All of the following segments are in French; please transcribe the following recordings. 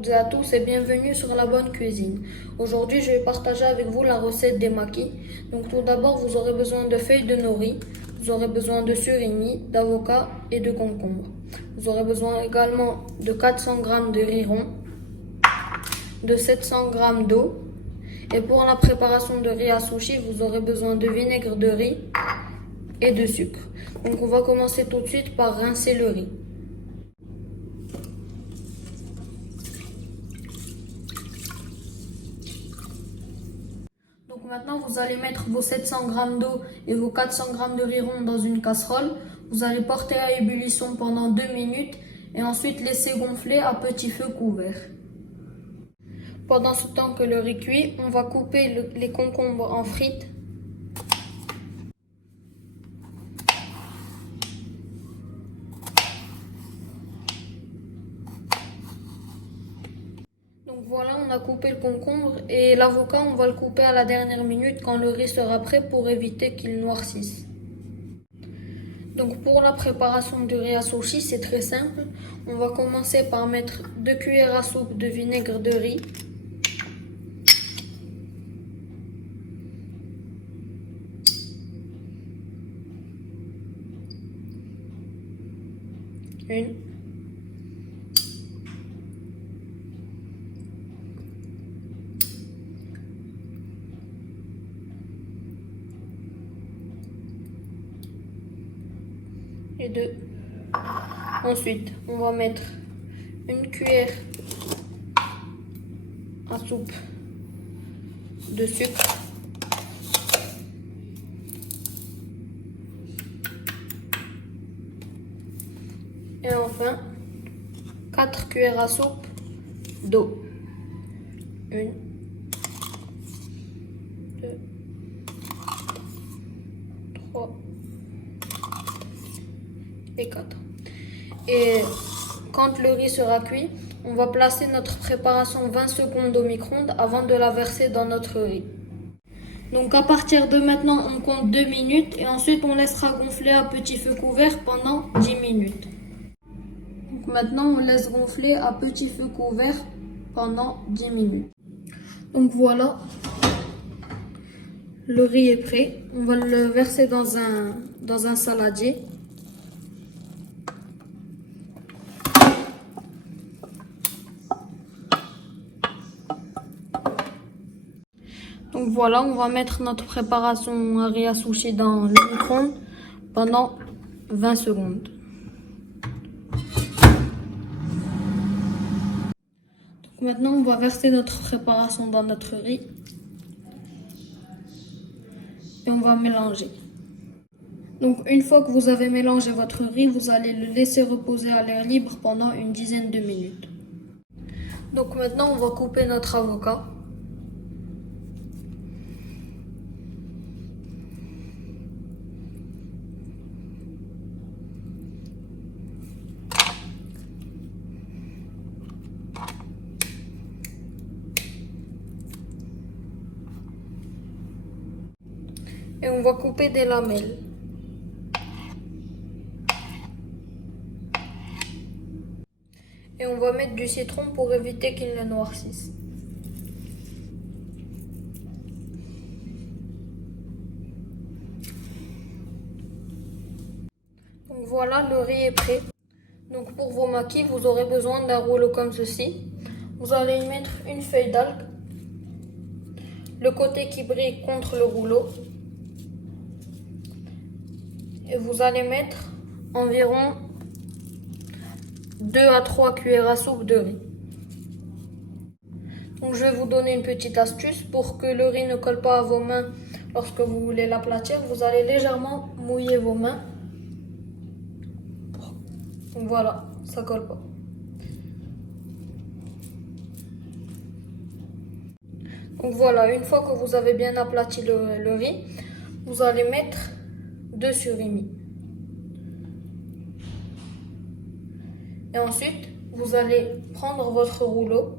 toutes et à tous et bienvenue sur La Bonne Cuisine. Aujourd'hui, je vais partager avec vous la recette des maquis. Donc tout d'abord, vous aurez besoin de feuilles de nori, vous aurez besoin de surimi, d'avocat et de concombre. Vous aurez besoin également de 400 g de riz rond, de 700 g d'eau. Et pour la préparation de riz à sushi, vous aurez besoin de vinaigre de riz et de sucre. Donc on va commencer tout de suite par rincer le riz. Donc maintenant, vous allez mettre vos 700 g d'eau et vos 400 g de riz rond dans une casserole. Vous allez porter à ébullition pendant 2 minutes et ensuite laisser gonfler à petit feu couvert. Pendant ce temps que le riz cuit, on va couper les concombres en frites. Donc voilà, on a coupé le concombre et l'avocat, on va le couper à la dernière minute quand le riz sera prêt pour éviter qu'il noircisse. Donc pour la préparation du riz à sushi, c'est très simple. On va commencer par mettre 2 cuillères à soupe de vinaigre de riz. Une. Et 2. Ensuite, on va mettre une cuillère à soupe de sucre. Et enfin, 4 cuillères à soupe d'eau. 1, 2, 3 et 4. Et quand le riz sera cuit, on va placer notre préparation 20 secondes au micro-ondes avant de la verser dans notre riz. Donc à partir de maintenant, on compte 2 minutes et ensuite on laissera gonfler à petit feu couvert pendant 10 minutes. Donc maintenant, on laisse gonfler à petit feu couvert pendant 10 minutes. Donc voilà, le riz est prêt. On va le verser dans un saladier. Donc voilà, on va mettre notre préparation à riz à sushi dans le micro-ondes pendant 20 secondes. Donc maintenant, on va verser notre préparation dans notre riz et on va mélanger. Donc une fois que vous avez mélangé votre riz, vous allez le laisser reposer à l'air libre pendant une dizaine de minutes. Donc maintenant, on va couper notre avocat. Et on va couper des lamelles. Et on va mettre du citron pour éviter qu'il ne noircisse. Donc voilà, le riz est prêt. Donc pour vos maquis, vous aurez besoin d'un rouleau comme ceci. Vous allez y mettre une feuille d'algue, le côté qui brille contre le rouleau. Et vous allez mettre environ 2 à 3 cuillères à soupe de riz. Donc je vais vous donner une petite astuce pour que le riz ne colle pas à vos mains lorsque vous voulez l'aplatir. Vous allez légèrement mouiller vos mains. Donc voilà, ça colle pas. Donc voilà, une fois que vous avez bien aplati le riz, vous allez mettre 2 surimi. Et ensuite, vous allez prendre votre rouleau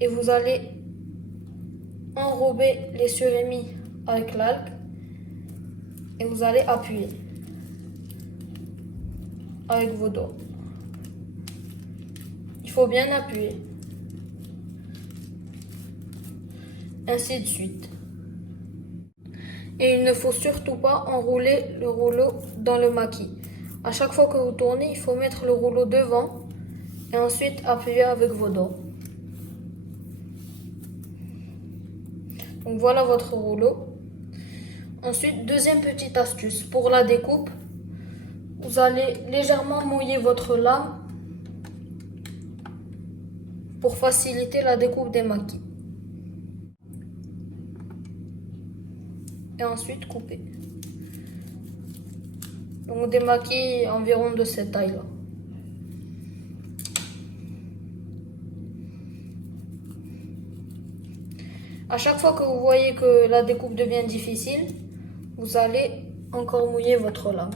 et vous allez enrober les surimi avec l'algue et vous allez appuyer avec vos doigts. Il faut bien appuyer. ainsi de suite. Et il ne faut surtout pas enrouler le rouleau dans le maquis. À chaque fois que vous tournez, il faut mettre le rouleau devant et ensuite appuyer avec vos doigts. Donc voilà votre rouleau. Ensuite, deuxième petite astuce, pour la découpe, vous allez légèrement mouiller votre lame pour faciliter la découpe des maquis. Et ensuite couper. Donc des maquis environ de cette taille-là. À chaque fois que vous voyez que la découpe devient difficile, vous allez encore mouiller votre lame.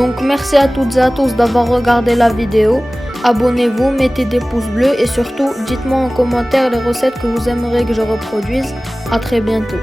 Donc merci à toutes et à tous d'avoir regardé la vidéo. Abonnez-vous, mettez des pouces bleus et surtout dites-moi en commentaire les recettes que vous aimeriez que je reproduise. À très bientôt.